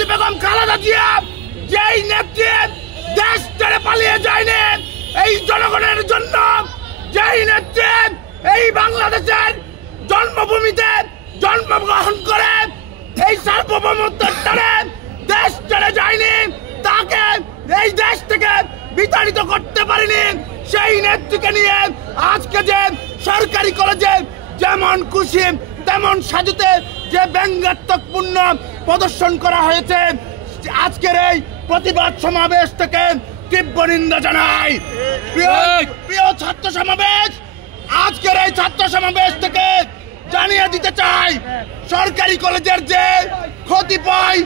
নেত্রী বেগম খালেদা জিয়া যেই নেত্রী দেশ ছেড়ে পালিয়ে যায়নি এই জনগণের জন্য, যেই নেত্রী এই বাংলাদেশের জন্মভূমিতে জন্মগ্রহণ করে এই সার্বভৌমত্বের টানে দেশ ছেড়ে যায়নি, তাকে এই দেশ থেকে বিতাড়িত করতে পারেনি, সেই নেত্রীকে নিয়ে আজকে যে সরকারি কলেজে যেমন খুশি তেমন সাজুতে যে ব্যঙ্গাত্মকপূর্ণ প্রদর্শন করা হয়েছে, আজকের এই প্রতিবাদ সমাবেশ থেকে তীব্র নিন্দা জানাই। প্রিয় ছাত্র সমাবেশ, আজকের এই ছাত্র সমাবেশ থেকে জানিয়ে দিতে চাই, সরকারি কলেজের যে কতিপয়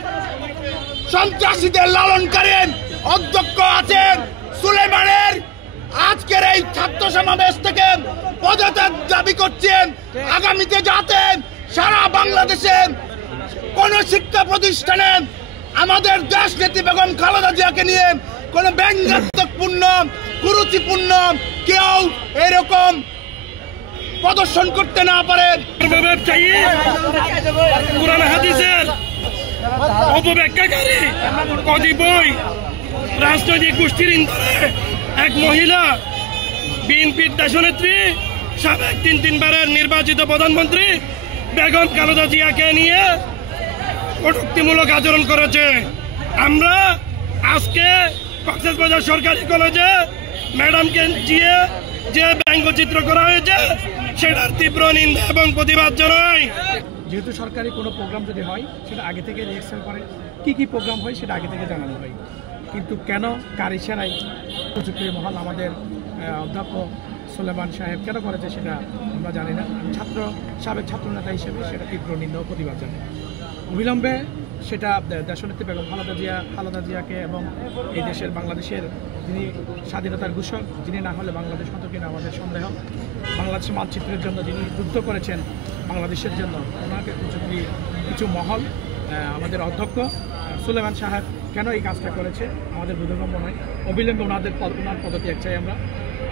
সন্ত্রাসীদের লালনকারী অধ্যক্ষ আছেন সুলেমানের, আজকের এই ছাত্র সমাবেশ থেকে পদত্যাগ দাবি করছেন। আগামীতে যাতে সারা বাংলাদেশে কোন শিক্ষা প্রতিষ্ঠানে আমাদের দেশ নেত্রী বেগম খালেদা জিয়াকে নিয়ে কোন ব্যঙ্গাত্মকপূর্ণ কুরুচিপূর্ণ কেউ এরকম প্রদর্শন করতে না পারেন। কুরআন হাদিসের অপব্যাখ্যাকারী কতিপয় রাজনৈতিক গোষ্ঠীর ইন্ধনে এক মহিলা বিএনপির দেশনেত্রী সাবেক তিনবারের নির্বাচিত প্রধানমন্ত্রী বেগম খালেদা জিয়াকে নিয়ে কটূক্তিমূলক আচরণ করেছে। আমরা আজকে কক্সবাজার সরকারি কলেজে ম্যাডামকে যে ব্যঙ্গচিত্র করা হয়েছে সেটার তীব্র নিন্দা এবং প্রতিবাদ জানাই। যেহেতু সরকারি কোনো প্রোগ্রাম যদি হয় সেটা আগে থেকে রিহার্সাল করে, কি প্রোগ্রাম হয় সেটা আগে থেকে জানানো হয়, কিন্তু কেন কার ইশারায় প্রযুক্তির মহল আমাদের অধ্যাপক সুলেমান সাহেব কেন করেছে সেটা আমরা জানি না। সাবেক ছাত্রনেতা হিসেবে সেটা তীব্র নিন্দা ও প্রতিবাদ জানাই। অবিলম্বে সেটা দেশনেত্রী বেগম খালেদা জিয়াকে এবং এই দেশের বাংলাদেশের যিনি স্বাধীনতার ঘোষক, যিনি না হলে বাংলাদেশ হতো কিনা আমাদের সন্দেহ, বাংলাদেশের মানচিত্রের জন্য যিনি যুদ্ধ করেছেন বাংলাদেশের জন্য, ওনাকে কিছু মহল আমাদের অধ্যক্ষ সুলেমান সাহেব কেন এই কাজটা করেছে আমাদের বোধগম্য নয়। অবিলম্বে ওনার পদত্যাগ চাই আমরা,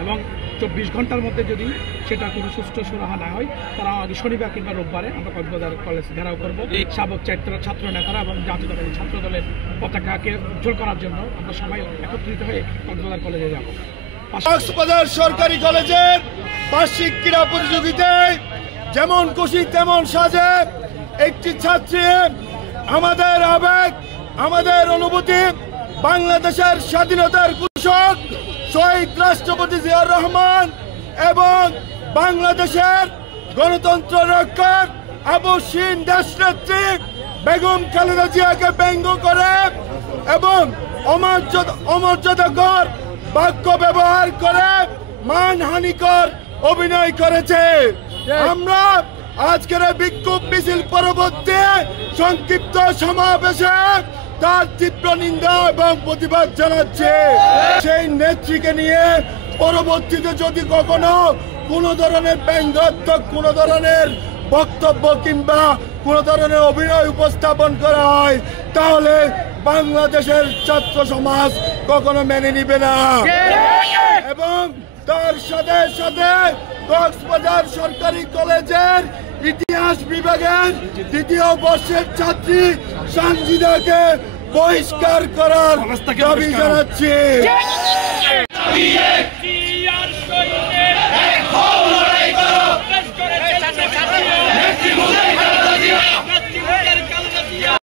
এবং 24 ঘন্টার মধ্যে যদি সেটা কোনো সুষ্ঠু সুরাহা না হয় তারা আগে শনিবার কিংবা রোববারে আমরা কক্সবাজার কলেজ ঘেরাও করবো। সাবেক ছাত্র নেতারা এবং জাতীয়তাবাদী ছাত্র দলের পতাকাকে উজ্জ্বল করার জন্য আমরা সবাই একত্রিত হয়ে কক্সবাজার কলেজে যাব। কক্সবাজার সরকারি কলেজের বার্ষিক ক্রীড়া প্রতিযোগিতায় যেমন খুশি তেমন সাজে একটি ছাত্রী আমাদের আবেগ, আমাদের অনুভূতি, বাংলাদেশের স্বাধীনতার ঘোষক শহীদ রাষ্ট্রপতি জিয়াউর রহমান এবং বাংলাদেশের গণতন্ত্র রক্ষার আবশ্যিক দেশনেত্রী বেগম খালেদা জিয়াকে ব্যঙ্গ করে এবং অমর্যাদাকর বাক্য ব্যবহার করে মানহানিকর অভিনয় করেছে। আমরা আজকের বিক্ষোভ মিছিল পরবর্তী সংক্ষিপ্ত সমাবেশে তার তীব্র নিন্দা এবং প্রতিবাদ জানাচ্ছে। সেই নেত্রীকে নিয়ে পরবর্তীতে যদি কখনো কোনো ধরনের ব্যঙ্গাত্মক কোনো ধরনের বক্তব্য কিংবা কোনো ধরনের অভিনয় উপস্থাপন করা হয় তাহলে বাংলাদেশের ছাত্র সমাজ কখনো মেনে নিবে না। এবং তার সাথে সাথে কক্সবাজার সরকারি কলেজের ইতিহাস বিভাগের 2য় বর্ষের ছাত্রী সানজিদাকে বহিষ্কার করার দাবি জানাচ্ছি।